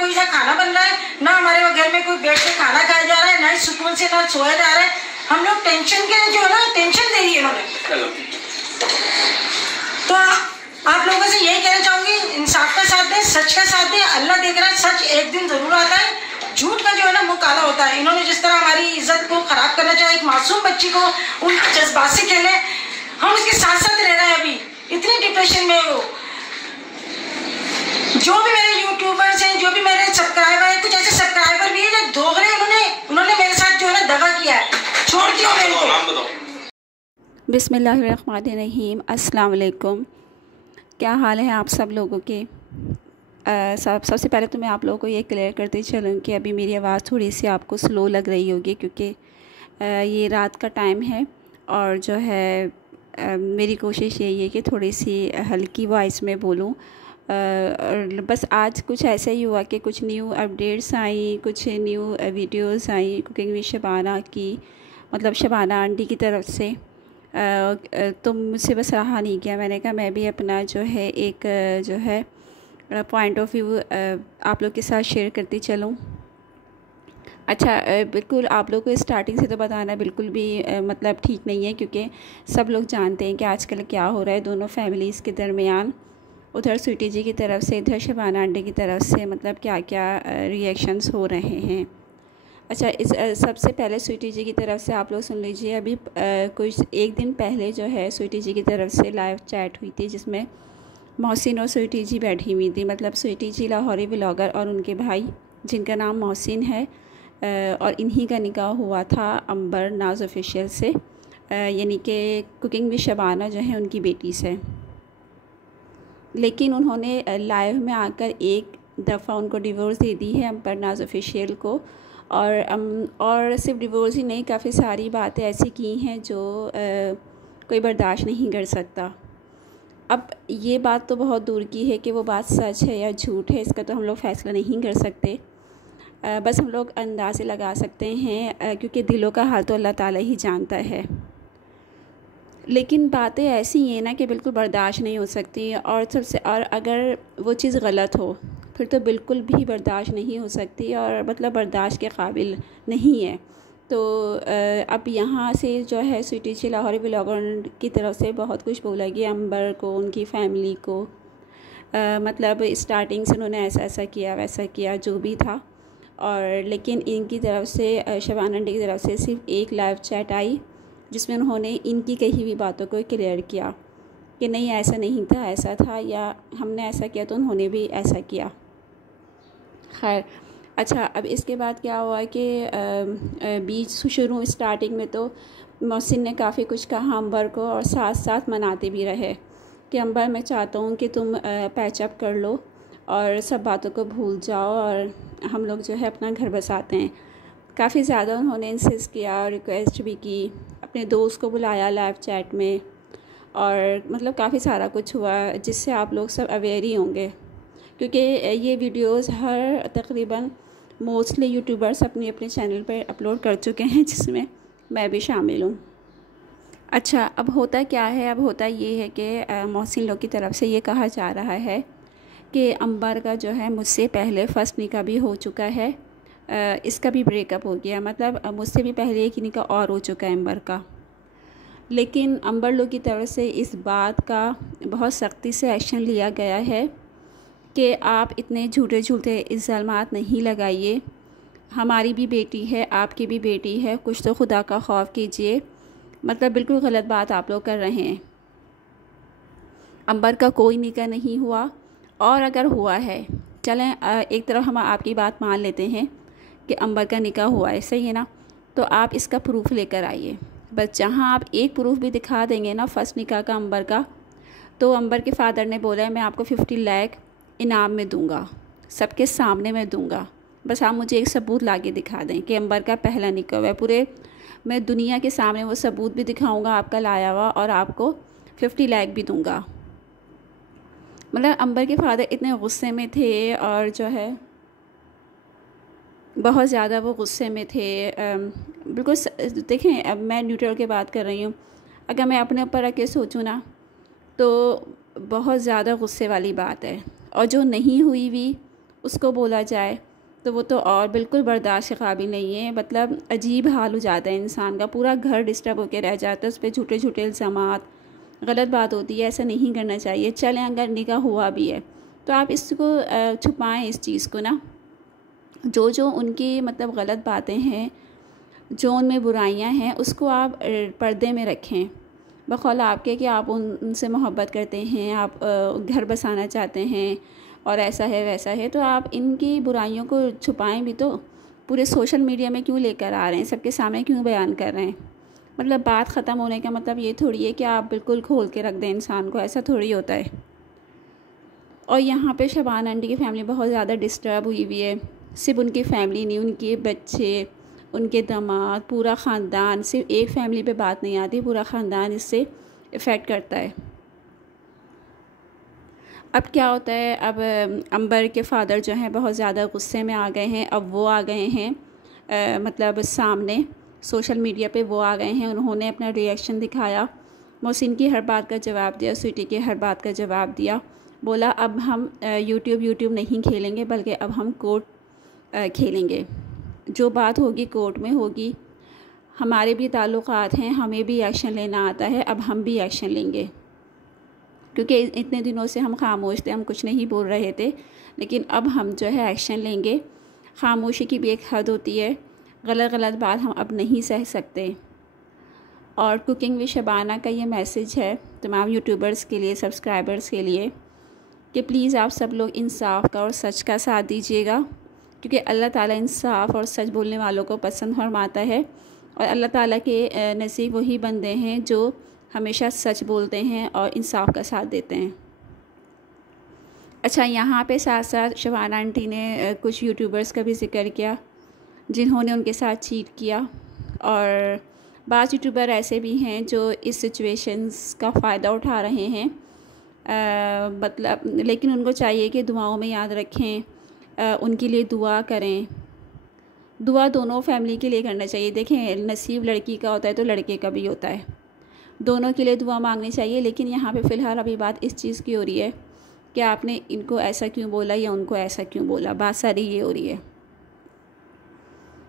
कोई ना खाना बन रहा है, ना हमारे घर में कोई बैठ के खाना खाया जा रहा है, ना ही सुकून से ना सोया जा रहा है। हम लोग टेंशन के जो है ना टेंशन दे रही है इन्होंने। तो आप लोगों से यही कहना चाहूंगी, इंसाफ का साथ दें, सच का साथ दें। अल्लाह देख रहा है, सच एक दिन जरूर आता है, झूठ का जो है ना मुंह काला होता है। इन्होंने जिस तरह हमारी इज्जत को खराब करना चाहे, एक मासूम बच्ची को उनके जज्बात से खेले, हम उसके साथ साथ रह रहे हैं। अभी इतनी डिप्रेशन में वो, जो भी मेरे यूट्यूबर्स हैं, जो भी मेरे सब्सक्राइबर हैं, कुछ ऐसे सब्सक्राइबर भी है जो दोगले, उन्होंने मेरे साथ जो है ना दगा किया है, छोड़ दिया मेरे को। बिस्मिल्लाहिर्रहमानिर्रहीम, अस्सलाम वालेकुम। क्या हाल है आप सब लोगों के? सबसे पहले तो मैं आप लोगों को ये क्लियर करते चलूँ कि अभी मेरी आवाज़ थोड़ी सी आपको स्लो लग रही होगी, क्योंकि ये रात का टाइम है और जो है मेरी कोशिश यही है कि थोड़ी सी हल्की वॉइस में बोलूँ। और बस आज कुछ ऐसा ही हुआ कि कुछ न्यू अपडेट्स आई, कुछ new videos I cooking with Shabana की, मतलब शबाना आंटी की तरफ से। तो मुझसे बस रहा नहीं गया, मैंने कहा मैं भी अपना जो है एक जो है पॉइंट ऑफ व्यू आप लोग के साथ शेयर करती चलूँ। अच्छा, बिल्कुल आप लोग को स्टार्टिंग से तो बताना बिल्कुल भी मतलब ठीक नहीं है, क्योंकि सब लोग जानते हैं कि आजकल क्या हो रहा है दोनों फैमिलीज़ के दरमियान। उधर स्वीटी जी की तरफ से, इधर शबाना आंटी की तरफ से, मतलब क्या क्या रिएक्शंस हो रहे हैं। अच्छा, इस सबसे पहले स्वीटी जी की तरफ से आप लोग सुन लीजिए। अभी कुछ एक दिन पहले जो है स्वीटी जी की तरफ से लाइव चैट हुई थी, जिसमें मोहसिन और स्वीटी जी बैठी हुई थी। मतलब स्वीटी जी लाहौरी व्लॉगर और उनके भाई जिनका नाम मोहसिन है, और इन्हीं का निकाह हुआ था अंबर नाज ऑफिशियल से, यानी कि कुकिंग विद शबाना जो है उनकी बेटी से। लेकिन उन्होंने लाइव में आकर एक दफ़ा उनको डिवोर्स दे दी है अंबर नाज ऑफिशियल को। और सिर्फ डिवोर्स ही नहीं, काफ़ी सारी बातें ऐसी की हैं जो कोई बर्दाश्त नहीं कर सकता। अब ये बात तो बहुत दूर की है कि वो बात सच है या झूठ है, इसका तो हम लोग फ़ैसला नहीं कर सकते। बस हम लोग अंदाज़े लगा सकते हैं, क्योंकि दिलों का हाल तो अल्लाह ताला ही जानता है। लेकिन बातें ऐसी हैं ना कि बिल्कुल बर्दाश्त नहीं हो सकती, और अगर वो चीज़ गलत हो फिर तो बिल्कुल भी बर्दाश्त नहीं हो सकती, और मतलब बर्दाश्त के काबिल नहीं है। तो अब यहाँ से जो है स्वीटी जी लाहौरी व्लॉगर की तरफ से बहुत कुछ बोला गया अंबर को, उनकी फ़ैमिली को। मतलब स्टार्टिंग से उन्होंने ऐसा ऐसा किया, वैसा किया, जो भी था। और लेकिन इनकी तरफ से, शबाना आंटी की तरफ से सिर्फ एक लाइव चैट आई, जिसमें उन्होंने इनकी कही हुई बातों को क्लियर किया कि नहीं ऐसा नहीं था, ऐसा था, या हमने ऐसा किया तो उन्होंने भी ऐसा किया। खैर, अच्छा, अब इसके बाद क्या हुआ कि बीच शुरू स्टार्टिंग में तो मोहसिन ने काफ़ी कुछ कहा अंबर को, और साथ साथ मनाते भी रहे कि अंबर मैं चाहता हूँ कि तुम पैचअप कर लो और सब बातों को भूल जाओ और हम लोग जो है अपना घर बसाते हैं। काफ़ी ज़्यादा उन्होंने इंसिस्ट किया और रिक्वेस्ट भी की, अपने दोस्त को बुलाया लाइव चैट में, और मतलब काफ़ी सारा कुछ हुआ जिससे आप लोग सब अवेयर ही होंगे, क्योंकि ये वीडियोस हर तकरीबन मोस्टली यूट्यूबर्स अपने अपने चैनल पर अपलोड कर चुके हैं, जिसमें मैं भी शामिल हूँ। अच्छा, अब होता क्या है, अब होता ये है कि मोहसिन लोग की तरफ से ये कहा जा रहा है कि अंबर का जो है मुझसे पहले फ़र्स्ट निकाह भी हो चुका है, इसका भी ब्रेकअप हो गया, मतलब मुझसे भी पहले एक निकाह और हो चुका है अंबर का। लेकिन अंबर लोग की तरफ से इस बात का बहुत सख्ती से एक्शन लिया गया है कि आप इतने झूठे झूठे इल्ज़ामात नहीं लगाइए, हमारी भी बेटी है, आपकी भी बेटी है, कुछ तो खुदा का खौफ कीजिए। मतलब बिल्कुल गलत बात आप लोग कर रहे हैं। अंबर का कोई निकाह नहीं हुआ, और अगर हुआ है, चलें एक तरफ हम आपकी बात मान लेते हैं कि अंबर का निकाह हुआ है, सही है ना, तो आप इसका प्रूफ लेकर आइए। बस जहाँ आप एक प्रूफ भी दिखा देंगे ना फर्स्ट निकाह का अंबर का, तो अंबर के फादर ने बोला है मैं आपको 50 लाख इनाम में दूंगा, सबके सामने मैं दूंगा, बस आप मुझे एक सबूत लाके दिखा दें कि अंबर का पहला निकाह हुआ है। पूरे मैं दुनिया के सामने वो सबूत भी दिखाऊंगा आपका लाया हुआ, और आपको 50 लाख भी दूंगा। मतलब अंबर के फादर इतने गुस्से में थे, और जो है बहुत ज़्यादा वो गुस्से में थे। बिल्कुल देखें, अब मैं न्यूट्रल की बात कर रही हूँ, अगर मैं अपने ऊपर रख के सोचूँ ना तो बहुत ज़्यादा गुस्से वाली बात है। और जो नहीं हुई भी उसको बोला जाए तो वो तो और बिल्कुल बर्दाश्त के काबिल नहीं है। मतलब अजीब हाल हो जाता है इंसान का, पूरा घर डिस्टर्ब होकर रह जाता है। उस पर झूठे झूठे इल्ज़ामात, गलत बात होती है, ऐसा नहीं करना चाहिए। चलें अगर निकाह हुआ भी है तो आप इसको छुपाएं इस चीज़ को ना। जो उनकी मतलब गलत बातें हैं, जो उनमें बुराइयां हैं, उसको आप पर्दे में रखें। बकौल आपके कि आप उनसे मोहब्बत करते हैं, आप घर बसाना चाहते हैं और ऐसा है वैसा है, तो आप इनकी बुराइयों को छुपाएं भी तो। पूरे सोशल मीडिया में क्यों लेकर आ रहे हैं, सबके सामने क्यों बयान कर रहे हैं? मतलब बात ख़त्म होने का मतलब ये थोड़ी है कि आप बिल्कुल खोल के रख दें इंसान को, ऐसा थोड़ी होता है। और यहाँ पे शबाना आंटी की फैमिली बहुत ज़्यादा डिस्टर्ब हुई हुई है। सिर्फ उनकी फैमिली नहीं, उनके बच्चे, उनके दामाद, पूरा ख़ानदान। सिर्फ एक फैमिली पे बात नहीं आती, पूरा ख़ानदान इससे इफ़ेक्ट करता है। अब क्या होता है, अब अंबर के फ़ादर जो हैं बहुत ज़्यादा गुस्से में आ गए हैं। अब वो आ गए हैं मतलब सामने सोशल मीडिया पे वो आ गए हैं। उन्होंने अपना रिएक्शन दिखाया, मोहसिन की हर बात का जवाब दिया, स्वीटी की हर बात का जवाब दिया। बोला अब हम यूट्यूब नहीं खेलेंगे, बल्कि अब हम कोर्ट खेलेंगे। जो बात होगी कोर्ट में होगी। हमारे भी ताल्लुकात हैं, हमें भी एक्शन लेना आता है, अब हम भी एक्शन लेंगे। क्योंकि इतने दिनों से हम खामोश थे, हम कुछ नहीं बोल रहे थे, लेकिन अब हम जो है एक्शन लेंगे। खामोशी की भी एक हद होती है, गलत बात हम अब नहीं सह सकते। और कुकिंग विद शबाना का ये मैसेज है तमाम यूट्यूबर्स के लिए, सब्सक्राइबर्स के लिए, कि प्लीज़ आप सब लोग इंसाफ का और सच का साथ दीजिएगा। क्योंकि अल्लाह ताला इंसाफ और सच बोलने वालों को पसंद फरमाता है। और अल्लाह ताला के नसीब वही बंदे हैं जो हमेशा सच बोलते हैं और इंसाफ का साथ देते हैं। अच्छा, यहाँ पे साथ साथ शबाना आंटी ने कुछ यूट्यूबर्स का भी जिक्र किया जिन्होंने उनके साथ चीट किया। और बाज़ यूट्यूबर ऐसे भी हैं जो इस सिचुएशंस का फ़ायदा उठा रहे हैं। मतलब लेकिन उनको चाहिए कि दुआओं में याद रखें, उनके लिए दुआ करें। दुआ दोनों फैमिली के लिए करना चाहिए। देखें, नसीब लड़की का होता है तो लड़के का भी होता है, दोनों के लिए दुआ मांगनी चाहिए। लेकिन यहाँ पे फ़िलहाल अभी बात इस चीज़ की हो रही है कि आपने इनको ऐसा क्यों बोला या उनको ऐसा क्यों बोला, बात सारी ये हो रही है।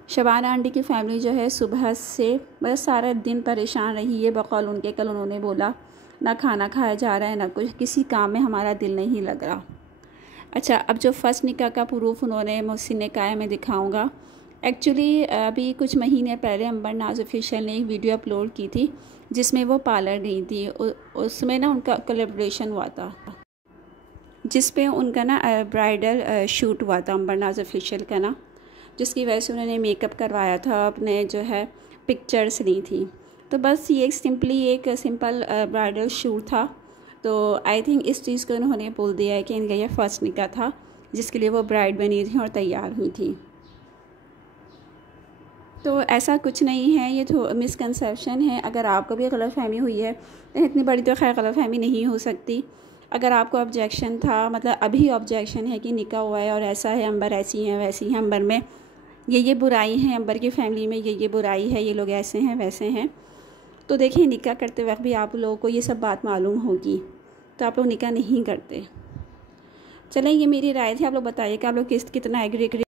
शबाना आंटी की फैमिली जो है सुबह से बस सारा दिन परेशान रही है। बकौल उनके कल उन्होंने बोला ना खाना खाया जा रहा है, ना कुछ, किसी काम में हमारा दिल नहीं लग रहा। अच्छा, अब जो फ़र्स्ट निकाह का प्रूफ उन्होंने मोहसिन ने कहा है, मैं दिखाऊंगा। एक्चुअली अभी कुछ महीने पहले अंबर नाज ऑफिशियल ने एक वीडियो अपलोड की थी जिसमें वो पार्लर गई थी। उसमें ना उनका कोलैबोरेशन हुआ था, जिस पे उनका ना ब्राइडल शूट हुआ था अंबर नाज ऑफिशियल का ना, जिसकी वजह से उन्होंने मेकअप करवाया था, अपने जो है पिक्चर्स ली थी। तो बस ये एक सिंपल ब्राइडल शूट था। तो आई थिंक इस चीज़ को उन्होंने बोल दिया है कि इनका यह फ़र्स्ट निकाह था जिसके लिए वो ब्राइड बनी थी और तैयार हुई थी। तो ऐसा कुछ नहीं है, ये तो मिसकंसेप्शन है। अगर आपको भी गलतफहमी हुई है तो इतनी बड़ी तो खैर गलतफहमी नहीं हो सकती। अगर आपको ऑब्जेक्शन था, मतलब अभी ऑब्जेक्शन है कि निकाह हुआ है और ऐसा है, अंबर ऐसी हैं वैसी हैं, अंबर में ये बुराई हैं, अंबर की फैमिली में ये बुराई है, ये लोग ऐसे हैं वैसे हैं, तो देखिए निकाह करते वक्त भी आप लोगों को ये सब बात मालूम होगी, तो आप लोग निकाह नहीं करते। चलें, ये मेरी राय थी, आप लोग बताइए कि आप लोग कितना एग्री